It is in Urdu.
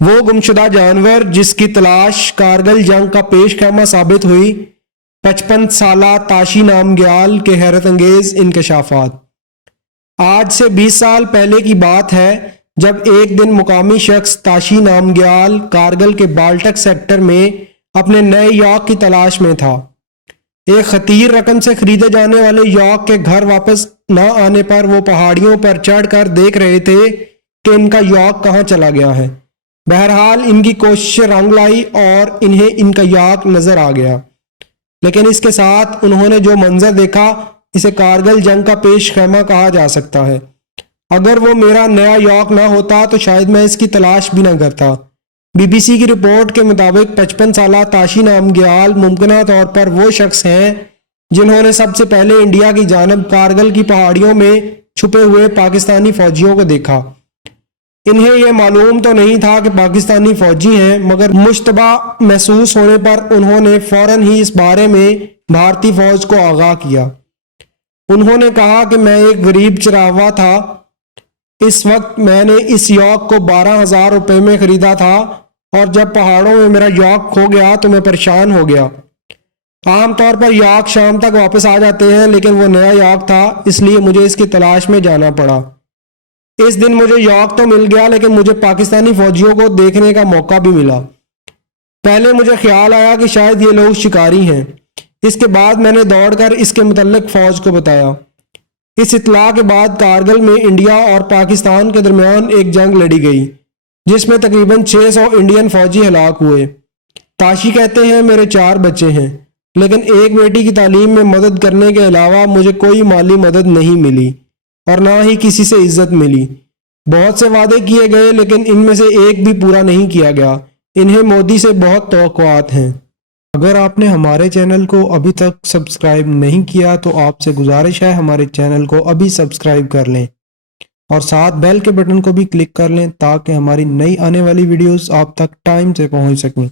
وہ گمشدہ جانور جس کی تلاش کارگل جنگ کا پیش خیمہ ثابت ہوئی، 55 سالہ تاشی نامگیال کے حیرت انگیز انکشافات۔ آج سے 20 سال پہلے کی بات ہے جب ایک دن مقامی شخص تاشی نامگیال کارگل کے بالٹک سیکٹر میں اپنے نئے یاک کی تلاش میں تھا۔ ایک خطیر رقم سے خریدے جانے والے یاک کے گھر واپس نہ آنے پر وہ پہاڑیوں پر چڑھ کر دیکھ رہے تھے کہ ان کا یاک کہاں چلا گیا ہے۔ بہرحال ان کی کوششیں رنگ لائی اور انہیں ان کا یاک نظر آ گیا، لیکن اس کے ساتھ انہوں نے جو منظر دیکھا اسے کارگل جنگ کا پیش خیمہ کہا جا سکتا ہے۔ اگر وہ میرا نیا یاک نہ ہوتا تو شاید میں اس کی تلاش بھی نہ کرتا۔ بی بی سی کی رپورٹ کے مطابق 55 سالہ تاشی نامگیال ممکنہ طور پر وہ شخص ہیں جنہوں نے سب سے پہلے انڈیا کی جانب کارگل کی پہاڑیوں میں چھپے ہوئے پاکستانی فوجیوں کو دیکھا۔ انہیں یہ معلوم تو نہیں تھا کہ پاکستانی فوجی ہیں، مگر مشتبہ محسوس ہونے پر انہوں نے فوراً ہی اس بارے میں بھارتی فوج کو آگاہ کیا۔ انہوں نے کہا کہ میں ایک غریب چراغا تھا، اس وقت میں نے اس یاک کو 12,000 روپے میں خریدا تھا، اور جب پہاڑوں میں میرا یاک کھو گیا تو میں پریشان ہو گیا۔ عام طور پر یاک شام تک واپس آ جاتے ہیں، لیکن وہ نیا یاک تھا، اس لیے مجھے اس کی تلاش میں جانا پڑا۔ اس دن مجھے یاک تو مل گیا، لیکن مجھے پاکستانی فوجیوں کو دیکھنے کا موقع بھی ملا۔ پہلے مجھے خیال آیا کہ شاید یہ لوگ شکاری ہیں۔ اس کے بعد میں نے دوڑ کر اس کے متعلق فوج کو بتایا۔ اس اطلاع کے بعد کارگل میں انڈیا اور پاکستان کے درمیان ایک جنگ لڑی گئی جس میں تقریباً 600 انڈین فوجی ہلاک ہوئے۔ تاشی کہتے ہیں میرے 4 بچے ہیں، لیکن ایک بیٹی کی تعلیم میں مدد کرنے کے علاوہ مجھے کوئی مالی مدد نہیں ملی اور نہ ہی کسی سے عزت ملی۔ بہت سے وعدے کیے گئے لیکن ان میں سے ایک بھی پورا نہیں کیا گیا۔ انہیں مودی سے بہت توقعات ہیں۔ اگر آپ نے ہمارے چینل کو ابھی تک سبسکرائب نہیں کیا تو آپ سے گزارش ہے ہمارے چینل کو ابھی سبسکرائب کر لیں اور ساتھ بیل کے بٹن کو بھی کلک کر لیں تاکہ ہماری نئی آنے والی ویڈیوز آپ تک ٹائم سے پہنچ سکیں۔